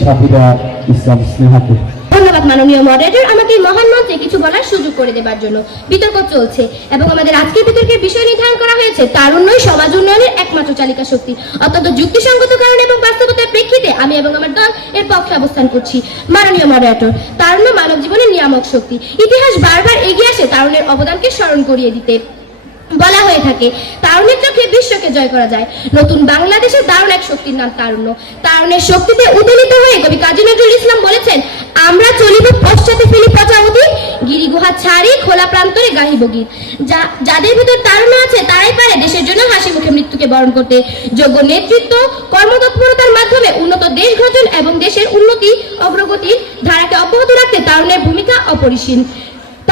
সাবিরা ইসলাম স্নেহাকে। ধন্যবাদ মাননীয় মডারেটর, আমাকে মহান মঞ্চে কিছু বলার সুযোগ করে দেবার জন্য। বিতর্ক চলছে এবং আমাদের আজকের বিতর্কের বিষয় নির্ধারণ করা হয়েছে। তারুণ্যই সমাজ উন্নয়নের একমাত্র চালিকা শক্তি। অত্যন্ত যুক্তিসঙ্গত কারণ এবং বাস্তবতার প্রেক্ষিতে আমি এবং আমার দল এর পক্ষে অবস্থান করছি। মাননীয় মডারেটর, তারুণ্য মানব জীবনের নিয়ামক শক্তি। ইতিহাস বারবার এগিয়ে আসে তারুণের অবদানকে স্মরণ করিয়ে দিতে। বলা হয়ে থাকে। তারুণের চোখে বিশ্বকে জয় করা যায়। নতুন বাংলাদেশের দারুণ এক শক্তির নাম তারুণ্য। তারুণের শক্তিতে উদলিত হয়ে কবি কাজী নজরুল ইসলাম বলেছেন, আমরা চলিব পশ্চাতে ফেলি প্রজাপতি, গিরি গুহা ছাড়ি খোলা প্রান্তরে গাহিব গীত যাদের ভিতর তারুণ্য আছে, তারাই পারে দেশের জন্য হাসি মুখে মৃত্যুকে বরণ করতে। যোগ্য নেতৃত্ব, কর্মতৎপরতার মাধ্যমে উন্নত দেশ গঠন এবং দেশের উন্নতি, অগ্রগতির ধারাকে অব্যাহত রাখতে তারুণের ভূমিকা অপরিসীম।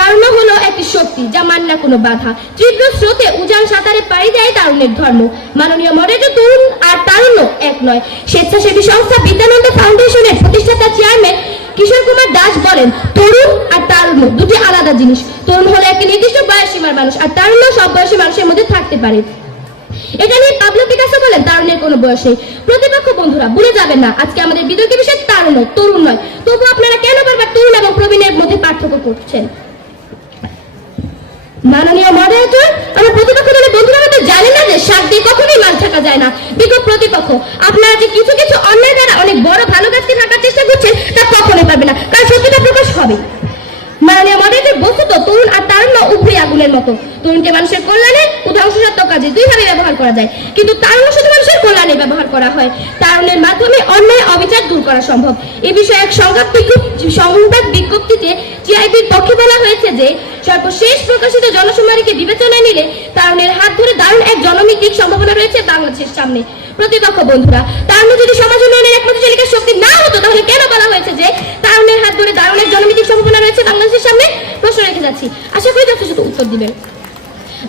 তারুণ্য হলো একটি শক্তি যা মান না কোনো বাধা। তীব্র স্রোতে উজান সাঁতারে পাড়ি দেয় তারুণ্যের ধর্ম। মাননীয় মডেল তরুণ আর তারুণ্য এক নয়। স্বেচ্ছাসেবী সংস্থা বিদ্যানন্দ ফাউন্ডেশনের প্রতিষ্ঠাতা চেয়ারম্যান কিশোর কুমার দাস বলেন, তরুণ আর তারুণ্য দুটি আলাদা জিনিস। তরুণ হলো একটি নির্দিষ্ট বয়স সীমার মানুষ আর তারুণ্য সব বয়সী মানুষের মধ্যে থাকতে পারে। এটা নিয়ে পাবলো পিকাসো বলেন তারুণের কোনো বয়স নেই। প্রতিপক্ষ বন্ধুরা, ভুলে যাবেন না, আজকে আমাদের বিতর্কের বিষয় তারুণ নয় তরুণ নয়। তবু আপনারা কেন বারবার তরুণ এবং প্রবীণের মধ্যে পার্থক্য করছেন? মাননীয় মডারেটর আমার প্রতিপক্ষ দলের বন্ধুরা আমাদের জানেন না যে শাক দিয়ে কখনোই মাছ থাকা যায় না। বিকল্প প্রতিপক্ষ, আপনারা যে কিছু কিছু অন্যায় দ্বারা অনেক বড় ভালো কাজকে থাকার চেষ্টা করছেন, তা কখনোই পারবে না। কারণ সত্যিটা প্রকাশ হবে। মাননীয় মডারেটর বস্তুত তরুণ আর তারুণ্য উভয় আগুনের মতো। তরুণকে মানুষের কল্যাণে ধ্বংসযাত্মক কাজে দুইভাবে ব্যবহার করা যায়। কিন্তু তারুণ্য শুধু মানুষের কল্যাণে ব্যবহার করা হয়। তারুণের মাধ্যমে অন্যায় অবিচার দূর করা সম্ভব। এ বিষয়ে এক সংবাদ বিজ্ঞপ্তি সংবাদ বিজ্ঞপ্তিতে টিআইবির পক্ষে বলা হয়েছে যে সর্বশেষ প্রকাশিত জনশুমারিকে বিবেচনায় নিলে তারুণের হাত ধরে দারুণ এক জনমিতিক সম্ভাবনা রয়েছে বাংলাদেশের সামনে। প্রতিপক্ষ বন্ধুরা তারুণ্য যদি সমাজ উন্নয়নের একমাত্র চালিকার শক্তি না হতো, তাহলে কেন বলা হয়েছে যে তারুণের হাত ধরে দারুণের জনমিতিক সম্ভাবনা রয়েছে বাংলাদেশের সামনে? প্রশ্ন রেখে যাচ্ছি। আশা করি যথেষ্ট উত্তর দিবেন।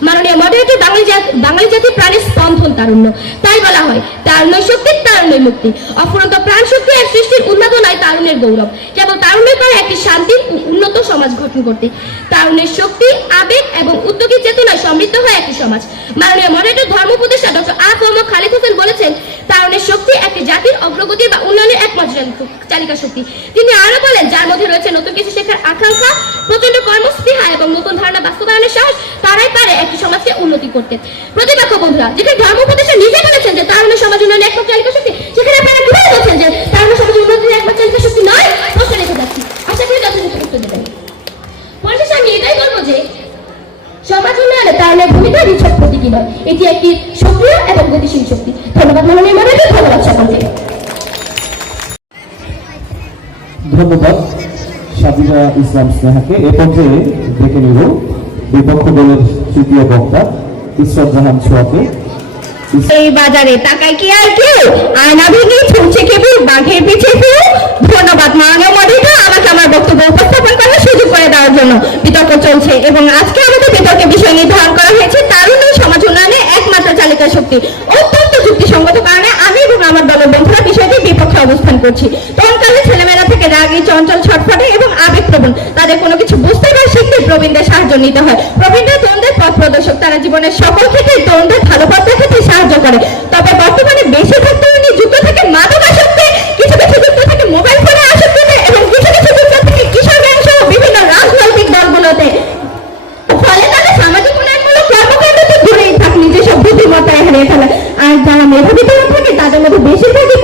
মাননীয় মডারেটর বাঙালি জাতি বাঙালি জাতির প্রাণের স্পন্দন তারুণ্য। তাই বলা হয় তারুণ্য শক্তির তারুণ্য মুক্তি। অফুরন্ত প্রাণ শক্তি আর সৃষ্টির উন্মাদনায় তারুণের গৌরব। কেবল তারুণ্যের একটি শান্তির উন্নত সমাজ গঠন করতে। তারুণের শক্তি, আবেগ এবং উদ্যোগী চেতনায় সমৃদ্ধ হয় একটি সমাজ। মাননীয় মডারেটর, ধর্ম উপদেষ্টা ডক্টর আ মোহাম্মদ খালিদ হোসেন বলেছেন তারুণের শক্তি একটি জাতির অগ্রগতি বা উন্নয়নের একমাত্র চালিকা- শক্তি। তিনি আরও বলেন, যার মধ্যে রয়েছে নতুন কিছু শেখার আকাঙ্ক্ষা প্রচণ্ড কর্মস্পৃহা এবং নতুন ধারণা বাস্তবায়নের সাহস, তারাই পারে একটি সমাজকে উন্নতি করতে। প্রতিপক্ষ বন্ধুরা, যেখানে ধর্ম উপদেষ্টা নিজে বলেছেন যে তারুণ্য সমাজ উন্নয়নের একমাত্র চালিকা শক্তি, সেখানে আপনারা কীভাবে বলছেন যে তারুণ্য সমাজ উন্নয়নের একমাত্র চালিকা শক্তি নয় প্রশ্ন রেখে যাচ্ছি আশা করি যথাযথ উত্তর দেবেন পরিশেষে যে সমাজ উন্নয়নে তারুণের ভূমিকা বিচ্ছেদ প্রতীকী নয়? এটি একটি সক্রিয় এবং গতিশীল শক্তি। ধন্যবাদ মাননীয় মডারেটর ধন্যবাদ সকলকে। ধন্যবাদ সাবিরা ইসলাম স্নেহাকে। এ পর্যায়ে ডেকে নিব বিপক্ষ দলের তৃতীয় বক্তা ইসরাত জাহান ছোয়াকে। এই বাজারে টাকায় কি আর কেউ? আয়না ভেঙে ছুটছে কেবল বাঘের পিছে কেউ ধন্যবাদ মাননীয় মডারেটর আমাকে আমার বক্তব্য উপস্থাপন করার সুযোগ করে দেওয়ার জন্য চলছে এবং আজকে আমাদের বিতর্কের বিষয় নির্ধারণ করা হয়েছে তারুণ্য সমাজ উন্নয়নে একমাত্র চালিকা শক্তি। অত্যন্ত যুক্তিসঙ্গত কারণে আমি এবং আমার দলের বন্ধুরা বিষয়টির বিপক্ষে অবস্থান করছি। তখনকালে ছেলেমেয়েরা থেকে রাগী, চঞ্চল, ছটফটে এবং আবেগপ্রবণ। তাদের কোনো কিছু বুঝতে বা শিখতে প্রবীণদের সাহায্য নিতে হয়। প্রবীণরা তরুণদের পথ প্রদর্শক। তারা জীবনের সকল ক্ষেত্রে তরুণদের ভালো পথ দেখাতে সাহায্য করে। তবে বর্তমানে বেশিরভাগ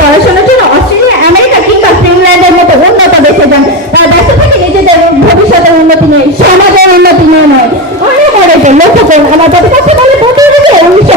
পড়াশোনার জন্য অস্ট্রেলিয়া, আমেরিকা কিংবা ফিনল্যান্ডের মতো উন্নত দেশে যান। তারা ব্যস্ত থাকে নিজেদের ভবিষ্যতের উন্নতি নিয়ে, সমাজের উন্নতি নিয়ে নয়। অনেক অনেক লক্ষ্য করুন, আমার প্রতিপক্ষ দলের বন্ধুরা উনিশশো